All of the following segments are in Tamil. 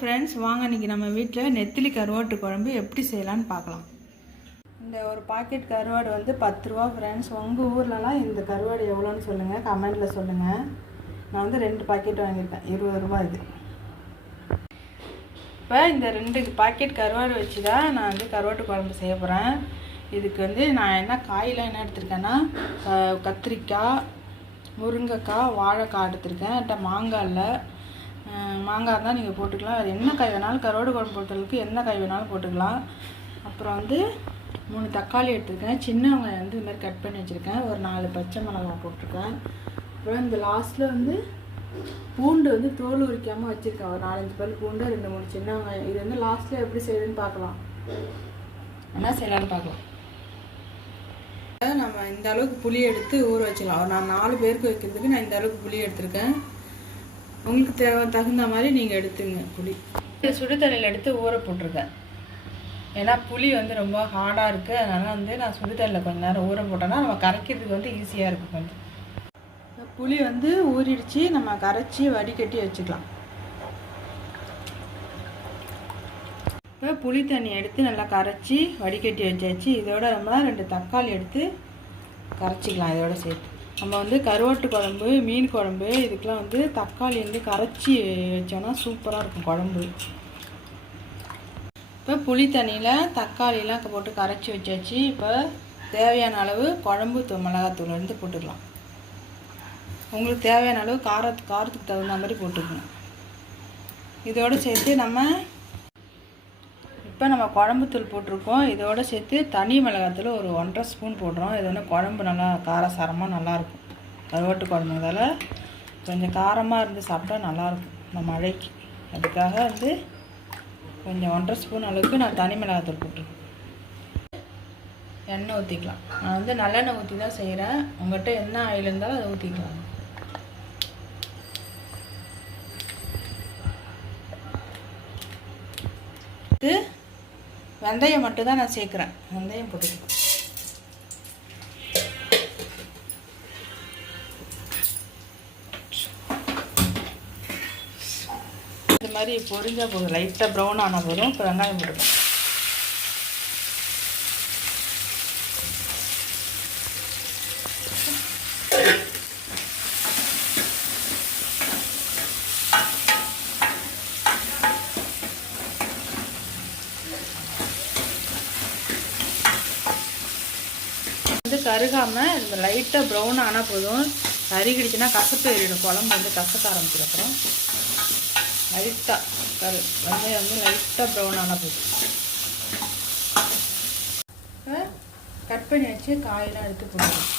ஃப்ரெண்ட்ஸ், வாங்க இன்றைக்கி நம்ம வீட்டில் நெத்திலி கருவாட்டு குழம்பு எப்படி செய்யலான்னு பார்க்கலாம். இந்த ஒரு பாக்கெட் கருவாடு வந்து 10 ரூபா ஃப்ரெண்ட்ஸ். உங்கள் ஊர்லலாம் இந்த கருவாடு எவ்வளோன்னு சொல்லுங்கள், கமெண்டில் சொல்லுங்கள். நான் வந்து 2 பாக்கெட் வாங்கியிருக்கேன், 20 ரூபா இது. இப்போ இந்த 2 பாக்கெட் கருவாடு வச்சு தான் நான் வந்து கருவாட்டு குழம்பு செய்ய போகிறேன். இதுக்கு வந்து நான் என்ன காயெலாம் என்ன எடுத்திருக்கேன்னா, கத்திரிக்காய், முருங்கைக்காய், வாழைக்காய் எடுத்திருக்கேன். மாங்காய் இருந்தால் நீங்கள் போட்டுக்கலாம். அது என்ன காய் வேணாலும், கருவாடு குழம்பு போட்டதுக்கு என்ன காய் வேணாலும் போட்டுக்கலாம். அப்புறம் வந்து 3 தக்காளி எடுத்துருக்கேன். சின்ன வெங்காயம் வந்து இது மாதிரி கட் பண்ணி வச்சுருக்கேன். ஒரு 4 பச்சை மிளகாய் போட்டிருக்கேன். அப்புறம் இந்த லாஸ்ட்டில் வந்து பூண்டு வந்து தோல் உரிக்காமல் வச்சுருக்கேன். ஒரு 4-5 பல் பூண்டு, 2-3 சின்ன வெங்காயம். இது வந்து லாஸ்ட்டில் எப்படி செய்யுதுன்னு பார்க்கலாம், என்ன செய்யலான்னு பார்க்கலாம். நம்ம இந்த அளவுக்கு புளி எடுத்து ஊற வச்சுக்கலாம். நான் 4 பேருக்கு வைக்கிறதுக்கு நான் இந்த அளவுக்கு புளி எடுத்திருக்கேன். உங்களுக்கு தகுந்த மாதிரி நீங்கள் எடுத்துங்க புளி. சுடு தண்ணியில் எடுத்து ஊற போட்டிருக்கேன். ஏன்னா புளி வந்து ரொம்ப ஹார்டாக இருக்குது. அதனால் வந்து நான் சுடு தண்ணியில் கொஞ்சம் நேரம் ஊற போட்டோன்னா நம்ம கரைக்கிறதுக்கு வந்து ஈஸியாக இருக்கும். கொஞ்சம் புளி வந்து ஊறிடுச்சு, நம்ம கரைச்சி வடிகட்டி வச்சுக்கலாம். இப்போ புளி தண்ணி எடுத்து நல்லா கரைச்சி வடிகட்டி வச்சாச்சு. இதோட நம்ம 2 தக்காளி எடுத்து கரைச்சிக்கலாம். இதோட சேர்த்து நம்ம வந்து கருவாட்டு குழம்பு, மீன் குழம்பு இதுக்கெலாம் வந்து தக்காளி வந்து கரைச்சி வச்சோன்னா சூப்பராக இருக்கும் குழம்பு. இப்போ புளி தண்ணியில் தக்காளிலாம் போட்டு கரைச்சி வச்சாச்சு. இப்போ தேவையான அளவு குழம்பு மிளகாத்தூள் வந்து போட்டுக்கலாம். உங்களுக்கு தேவையான அளவு காரத்துக்கு தகுந்த மாதிரி போட்டுக்கணும். இதோடு சேர்த்து நம்ம குழம்புத்தூள் போட்டிருக்கோம். இதோடு சேர்த்து தனி மிளகாத்தூள் ஒரு 1.5 ஸ்பூன் போடுறோம். இது வந்து குழம்பு நல்லா காரசாரமாக நல்லாயிருக்கும். கருவாட்டு குழம்புதால கொஞ்சம் காரமாக இருந்து சாப்பிட்டா நல்லாயிருக்கும் இந்த மழைக்கு. அதுக்காக வந்து கொஞ்சம் 1.5 ஸ்பூன் அளவுக்கு நான் தனி மிளகாத்தூள் போட்டிருக்கேன். எண்ணெய் ஊற்றிக்கலாம். நான் வந்து நல்லெண்ணெய் ஊற்றி தான் செய்கிறேன். உங்கள்கிட்ட என்ன ஆயில் இருந்தாலும் அதை ஊற்றிக்கலாம். இது வெந்தயம் மட்டும்தான் நான் சேர்க்குறேன். வெந்தயம் போட்டுக்கலாம். இது மாதிரி பொரிஞ்சால் போதும், லைட்டாக ப்ரௌன் ஆனால் போதும். இப்போ வெங்காயம் போட்டுக்கலாம். வந்து கருகாமல் இந்த லைட்டாக ப்ரௌன் ஆனால் போதும். கருகிடுச்சுன்னா கசப்பு ஏறிடும், குழம்பு வந்து கசக்க ஆரம்பிச்சிடும். அப்புறம் லைட்டாக வெங்காயம் வந்து லைட்டாக ப்ரௌன் ஆனால் போதும். இப்போ கட் பண்ணி வச்சு காயெல்லாம் எடுத்து போடணும்.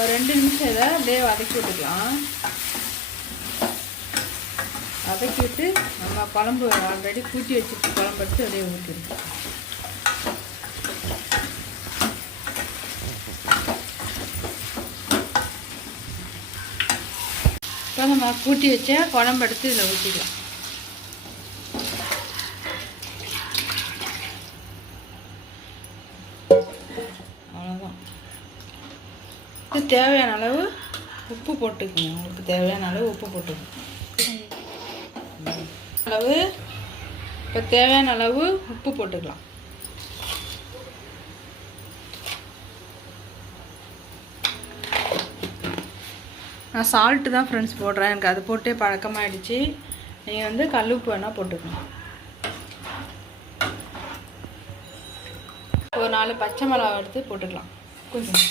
ஒரு 2 நிமிஷம் இதை அப்படியே வதக்கி விட்டுக்கலாம். வதக்கி விட்டு நம்ம குழம்பு ஆல்ரெடி கூட்டி வச்சுட்டு குழம்பு எடுத்து அப்படியே ஊற்றிடுவோம். இப்போ நம்ம கூட்டி வச்ச குழம்பு எடுத்து இதில் ஊற்றிக்கலாம். தேவையான அளவு உப்பு போட்டுக்கணும். உங்களுக்கு தேவையான அளவு உப்பு போட்டுக்கணும். இப்போ தேவையான அளவு உப்பு போட்டுக்கலாம். நான் சால்ட்டு தான் ஃப்ரெண்ட்ஸ் போடுறேன். எனக்கு அது போட்டே பழக்கமாகிடுச்சு. நீங்கள் வந்து கல் உப்பு வேணால் போட்டுக்கணும். ஒரு 4 பச்சை மிளகா எடுத்து போட்டுக்கலாம். கொஞ்சம்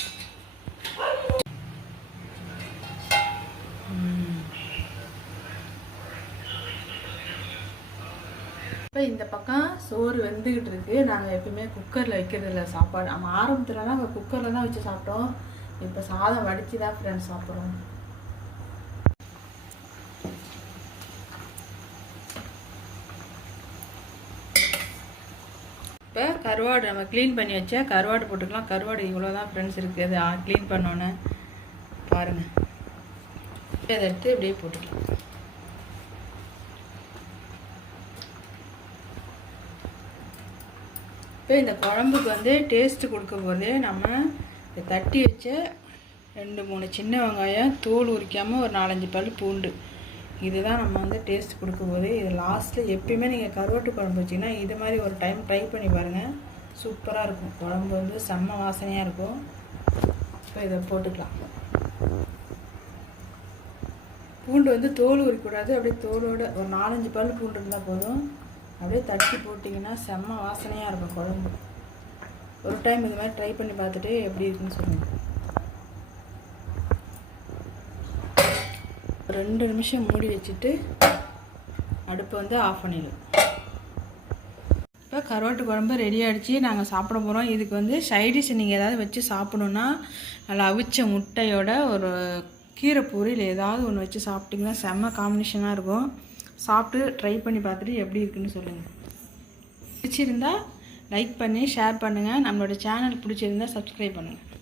இப்போ இந்த பக்கம் சோறு வெந்துக்கிட்டு இருக்குது. நாங்கள் எப்பவுமே குக்கரில் வைக்கிறதில்ல சாப்பாடு. நம்ம ஆரம்பத்துலலாம் நாங்கள் குக்கரில் தான் வச்சு சாப்பிட்டோம். இப்போ சாதம் வடித்து தான் ஃப்ரெண்ட்ஸ் சாப்பிட்றோம். இப்போ கருவாடு நம்ம க்ளீன் பண்ணி வச்சா கருவாடு போட்டுக்கலாம். கருவாடு இவ்வளோ தான் ஃப்ரெண்ட்ஸ் இருக்குது. அது க்ளீன் பண்ணோன்னே பாருங்கள். இதை எடுத்து இப்படியே போட்டுக்கலாம். இப்போ இந்த குழம்புக்கு வந்து டேஸ்ட்டு கொடுக்க போது நம்ம தட்டி வச்ச 2-3 சின்ன வெங்காயம், தோல் உரிக்காமல் ஒரு 4-5 பல் பூண்டு, இதுதான் நம்ம வந்து டேஸ்ட் கொடுக்க போது. இது லாஸ்ட்டில் எப்பயுமே நீங்கள் கருவாட்டு குழம்பு வச்சிங்கன்னா இது மாதிரி ஒரு டைம் ட்ரை பண்ணி பாருங்கள். சூப்பராக இருக்கும். குழம்பு வந்து செம்ம வாசனையாக இருக்கும். இப்போ இதை போட்டுக்கலாம். பூண்டு வந்து தோல் உரிக்கூடாது, அப்படியே தோலோடு ஒரு 4-5 பல் பூண்டு இருந்தால் போதும். அப்படியே தட்டி போட்டிங்கன்னா செம்ம வாசனையாக இருக்கும் குழம்பு. ஒரு டைம் இது மாதிரி ட்ரை பண்ணி பார்த்துட்டு எப்படி இருக்குன்னு சொல்லுங்கள். 2 நிமிஷம் மூடி வச்சுட்டு அடுப்பை வந்து ஆஃப் பண்ணிடுவோம். இப்போ கருவாட்டு குழம்பு ரெடி ஆகிடுச்சு. நாங்கள் சாப்பிட போகிறோம். இதுக்கு வந்து சைடிஷ் நீங்கள் ஏதாவது வச்சு சாப்பிடணுன்னா நல்லா அவிச்ச முட்டையோட ஒரு கீரை பொரியல் ஏதாவது ஒன்று வச்சு சாப்பிட்டிங்கன்னா செம்ம காம்பினேஷனாக இருக்கும். சாப்பிட்டு ட்ரை பண்ணி பார்த்துட்டு எப்படி இருக்குன்னு சொல்லுங்கள். பிடிச்சிருந்தா லைக் பண்ணி ஷேர் பண்ணுங்கள். நம்மளோட சேனல் பிடிச்சிருந்தா சப்ஸ்கிரைப் பண்ணுங்கள்.